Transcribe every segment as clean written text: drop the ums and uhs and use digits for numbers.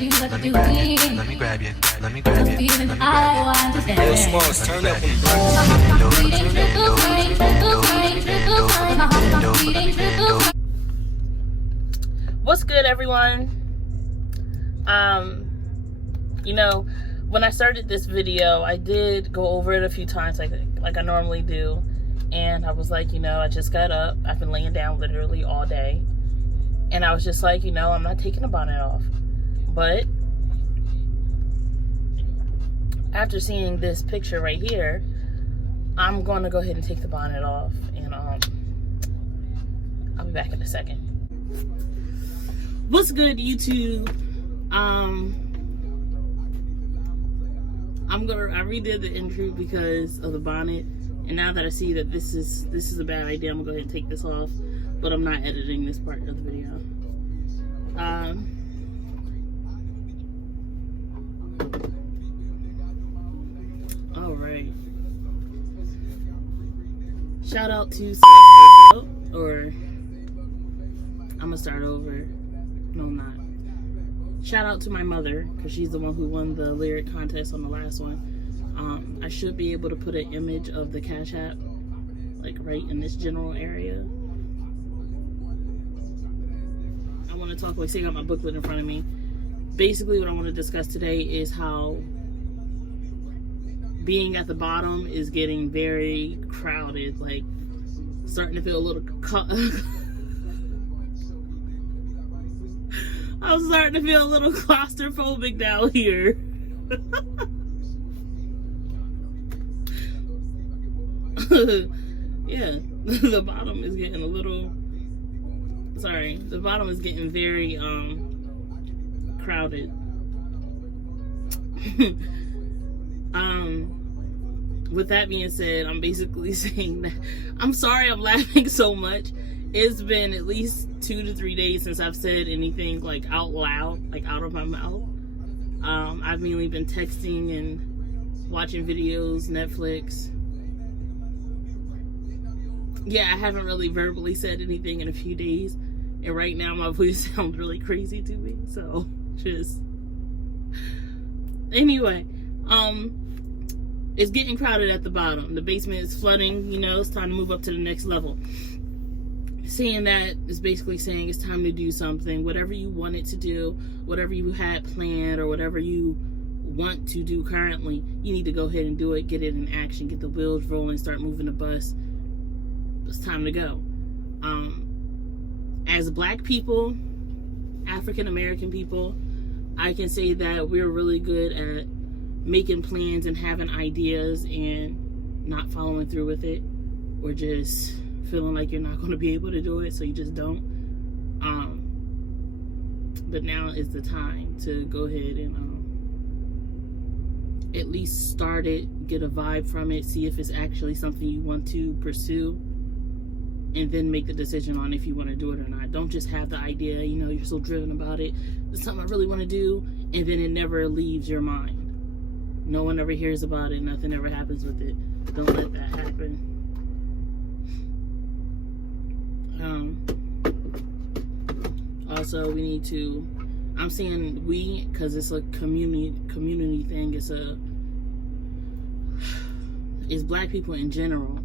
you, let me grab you, let me grab you, let me grab you, let me grab you. Yo, Smalls, turn up on What's good, everyone? You know, when I started this video, I did go over it a few times, like I normally do, and I was like, you know, I just got up. I've been laying down literally all day, and I was just like, you know, I'm not taking the bonnet off. But after seeing this picture right here, I'm going to go ahead and take the bonnet off, and I'll be back in a second. What's good, YouTube? I redid the intro because of the bonnet, and now that I see that this is a bad idea, I'm gonna go ahead and take this off. But I'm not editing this part of the video. All right. Shout out to Celeste Fairfield, or I'm gonna start over. No, I'm not. Shout out to my mother, because she's the one who won the lyric contest on the last one. I should be able to put an image of the Cash App, like right in this general area. I want to talk, like, say I got my booklet in front of me. Basically what I want to discuss today is how being at the bottom is getting very crowded, like starting to feel a little I'm starting to feel a little claustrophobic down here. Yeah, the bottom is getting a little, the bottom is getting very crowded. With that being said, I'm basically saying that I'm sorry I'm laughing so much. It's been at least 2 to 3 days since I've said anything like out loud, like out of my mouth. I've mainly been texting and watching videos, Netflix. Yeah, I haven't really verbally said anything in a few days, and right now my voice sounds really crazy to me, so just anyway, it's getting crowded at the bottom. The basement is flooding, you know, it's time to move up to the next level. Saying that is basically saying it's time to do something. Whatever you wanted to do, whatever you had planned, or whatever you want to do currently, you need to go ahead and do it. Get it in action. Get the wheels rolling. Start moving the bus. It's time to go. As Black people, African American people, I can say that we're really good at making plans and having ideas and not following through with it, or just feeling like you're not going to be able to do it, so you just don't. But now is the time to go ahead and at least start it, get a vibe from it, see if it's actually something you want to pursue, and then make the decision on if you want to do it or not. Don't just have the idea, you know, you're so driven about it, it's something I really want to do, and then it never leaves your mind. No one ever hears about it, nothing ever happens with it. Don't let that happen. Also, we need to, I'm saying we, because it's a community thing. It's Black people in general.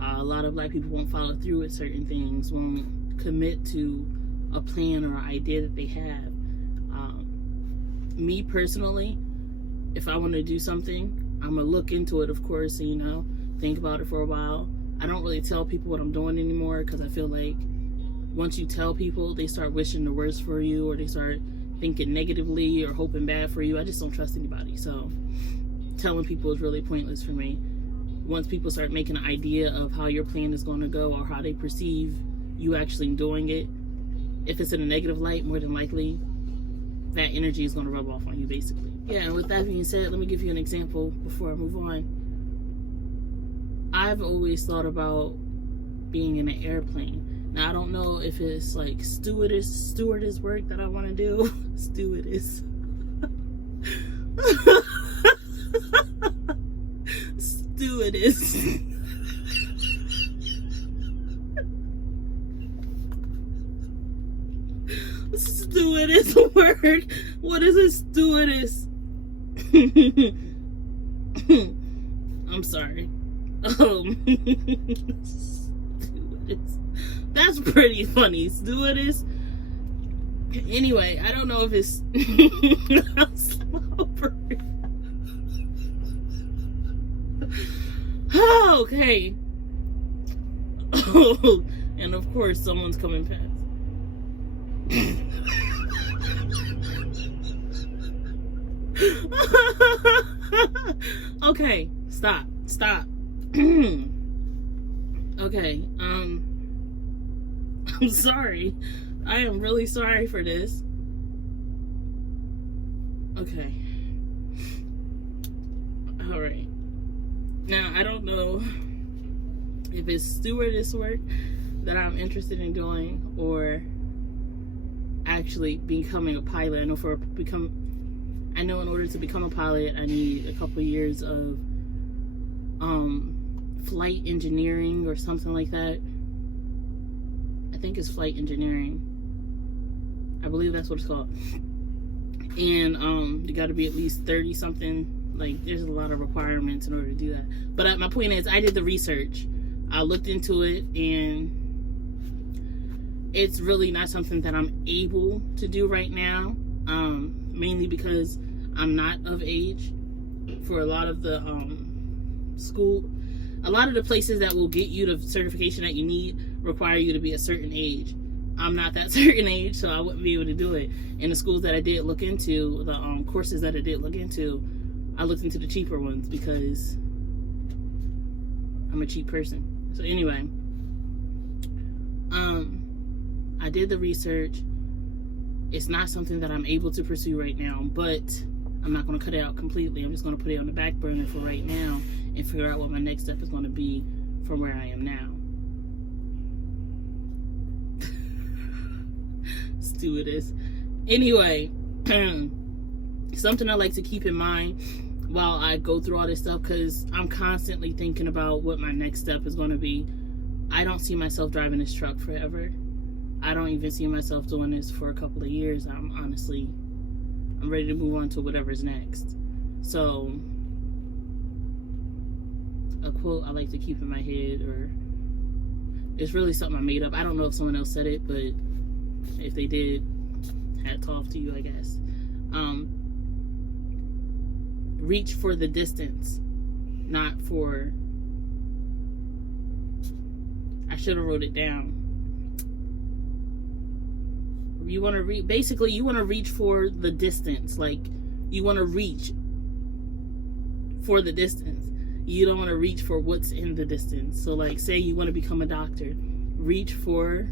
A lot of Black people won't follow through with certain things, won't commit to a plan or an idea that they have. Me personally, if I want to do something, I'm gonna look into it, of course, and, you know, think about it for a while. I don't really tell people what I'm doing anymore, because I feel like once you tell people, they start wishing the worst for you, or they start thinking negatively or hoping bad for you. I just don't trust anybody, so telling people is really pointless for me. Once people start making an idea of how your plan is going to go, or how they perceive you actually doing it, if it's in a negative light, more than likely that energy is going to rub off on you, basically. Yeah, and with that being said, let me give you an example before I move on. I've always thought about being in an airplane. Now, I don't know if it's like stewardess work that I want to do. Stewardess. Stewardess. Stewardess work. What is a stewardess? I'm sorry. Stewardess. That's pretty funny. Stewardess. Anyway, I don't know if it's okay. Oh, and of course someone's coming past. Okay, stop. Okay, I'm sorry. I am really sorry for this. Okay. Alright. Now, I don't know if it's stewardess work that I'm interested in doing or actually becoming a pilot. I know in order to become a pilot, I need a couple years of flight engineering or something like that. I think it's flight engineering. I believe that's what it's called. And you got to be at least 30 something. Like, there's a lot of requirements in order to do that. But my point is, I did the research. I looked into it, and it's really not something that I'm able to do right now. Mainly because I'm not of age for a lot of the a lot of the places that will get you the certification that you need require you to be a certain age. I'm not that certain age, so I wouldn't be able to do it. In the schools that I did look into, the courses that I did look into, I looked into the cheaper ones because I'm a cheap person. So anyway, I did the research. It's not something that I'm able to pursue right now, but I'm not going to cut it out completely. I'm just going to put it on the back burner for right now and figure out what my next step is going to be from where I am now. Stewardess. Anyway, something I like to keep in mind while I go through all this stuff, because I'm constantly thinking about what my next step is going to be. I don't see myself driving this truck forever. I don't even see myself doing this for a couple of years. I'm ready to move on to whatever's next. So, a quote I like to keep in my head, or it's really something I made up. I don't know if someone else said it, but if they did, hats off to you, I guess. Reach for the distance, not for... I should have wrote it down. You want to basically, you want to reach for the distance. Like, you want to reach for the distance. You don't want to reach for what's in the distance. So, like, say you want to become a doctor. Reach for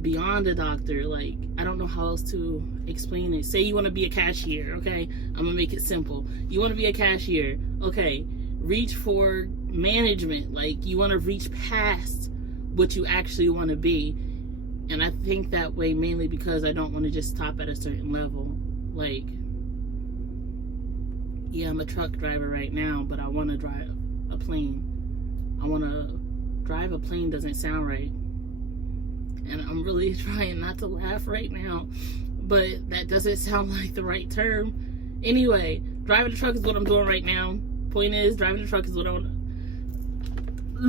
beyond a doctor. Like, I don't know how else to explain it. Say you want to be a cashier, okay? I'm going to make it simple. You want to be a cashier, okay? Reach for management. Like, you want to reach past what you actually want to be. And I think that way mainly because I don't want to just stop at a certain level. Like, yeah, I'm a truck driver right now, but I want to drive a plane. I want to drive a plane doesn't sound right. And I'm really trying not to laugh right now, but that doesn't sound like the right term. Anyway, driving the truck is what I'm doing right now. Point is, driving the truck is what I'm...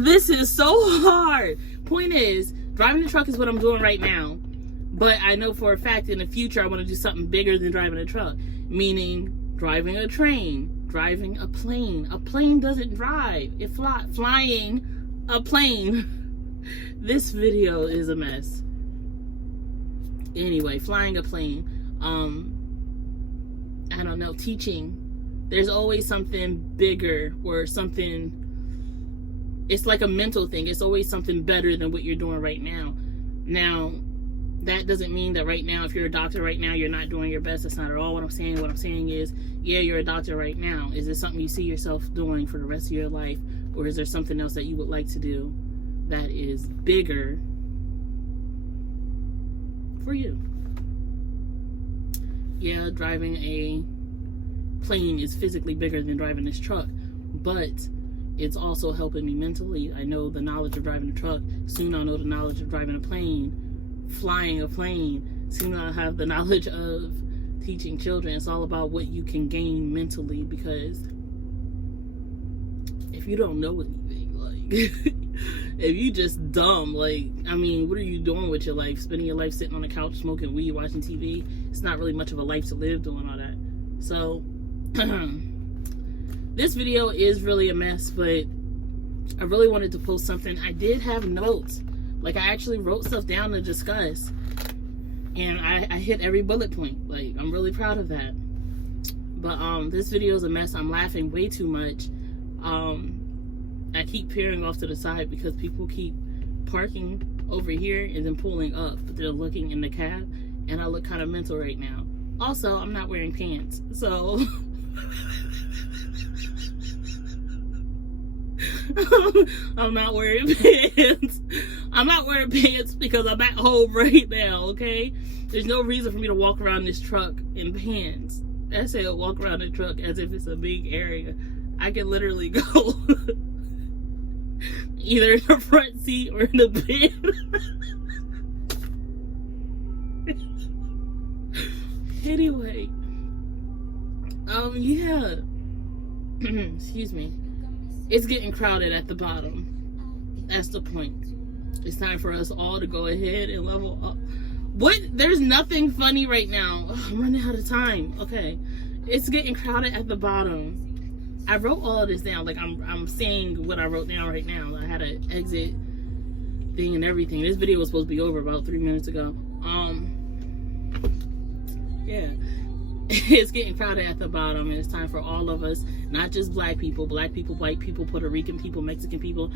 This is so hard. Point is, driving the truck is what I'm doing right now, but I know for a fact in the future I want to do something bigger than driving a truck, meaning driving a train, driving a plane. A plane doesn't drive. It flying a plane. This video is a mess. Anyway, flying a plane. I don't know, teaching. There's always something bigger or something. It's like a mental thing. It's always something better than what you're doing right now. Now, that doesn't mean that right now, if you're a doctor right now, you're not doing your best. That's not at all what I'm saying. What I'm saying is, yeah, you're a doctor right now. Is it something you see yourself doing for the rest of your life? Or is there something else that you would like to do that is bigger for you? Yeah, driving a plane is physically bigger than driving this truck, but it's also helping me mentally. I know the knowledge of driving a truck. Soon I'll know the knowledge of driving a plane, flying a plane. Soon I'll have the knowledge of teaching children. It's all about what you can gain mentally, because if you don't know anything, like if you just dumb, like, I mean, what are you doing with your life? Spending your life sitting on the couch smoking weed, watching TV? It's not really much of a life to live doing all that. So this video is really a mess, but I really wanted to post something. I did have notes. Like, I actually wrote stuff down to discuss, and I hit every bullet point. Like, I'm really proud of that. But this video is a mess. I'm laughing way too much. I keep peering off to the side because people keep parking over here and then pulling up, but they're looking in the cab, and I look kind of mental right now. Also, I'm not wearing pants, so I'm not wearing pants. I'm not wearing pants because I'm at home right now, okay? There's no reason for me to walk around this truck in pants. I said walk around the truck as if it's a big area. I can literally go either in the front seat or in the bed. Anyway, yeah. Excuse me. It's getting crowded at the bottom. That's the point. It's time for us all to go ahead and level up. What? There's nothing funny right now. Ugh, I'm running out of time. Okay. It's getting crowded at the bottom. I wrote all of this down. Like, I'm saying what I wrote down right now. I had an exit thing and everything. This video was supposed to be over about 3 minutes ago. Yeah. It's getting crowded at the bottom, and it's time for all of us, not just black people, white people, Puerto Rican people, Mexican people,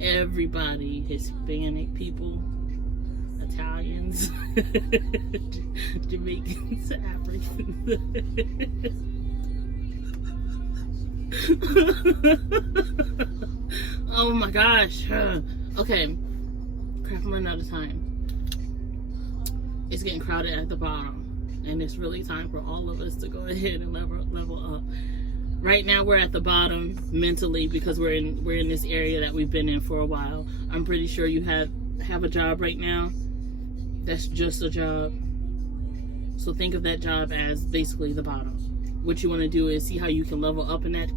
everybody, Hispanic people, Italians, Jamaicans, Africans. Oh my gosh. Okay. Crap, I'm running out of time. It's getting crowded at the bottom, and it's really time for all of us to go ahead and level up. Right now we're at the bottom mentally because we're in this area that we've been in for a while. I'm pretty sure you have a job right now that's just a job. So think of that job as basically the bottom. What you want to do is see how you can level up in that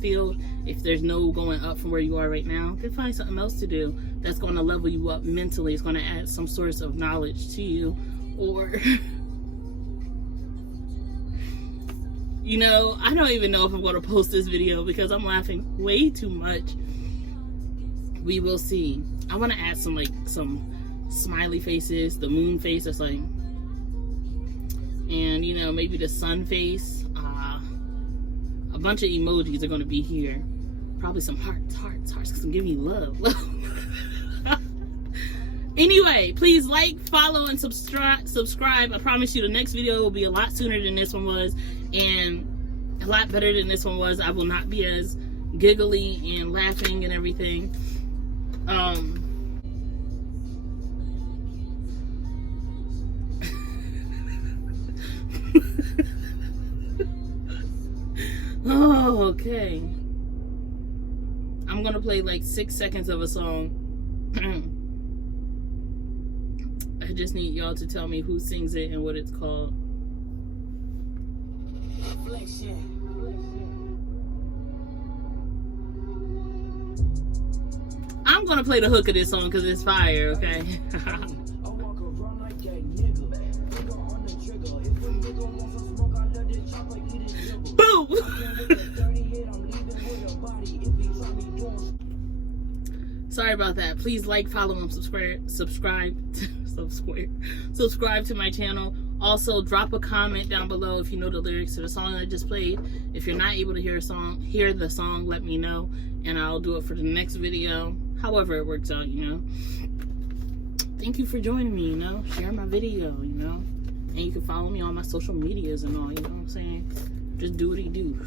field. If there's no going up from where you are right now, then find something else to do that's going to level you up mentally. It's going to add some source of knowledge to you, or you know, I don't even know if I'm going to post this video because I'm laughing way too much. We will see. I want to add some smiley faces, the moon face that's like, and you know, maybe the sun face. A bunch of emojis are going to be here. Probably some hearts, because I'm giving you love. Anyway, please like, follow, and subscribe. I promise you the next video will be a lot sooner than this one was, and a lot better than this one was. I will not be as giggly and laughing and everything. Oh, okay. I'm gonna play like 6 seconds of a song. I just need y'all to tell me who sings it and what it's called. I'm gonna play the hook of this song because it's fire, okay? Boom! Sorry about that. Please like, follow, and subscribe to my channel. Also, drop a comment down below if you know the lyrics to the song I just played. If you're not able to hear the song, let me know, and I'll do it for the next video. However it works out, you know. Thank you for joining me, you know. Share my video, you know. And you can follow me on my social medias and all, you know what I'm saying? Just do what you do.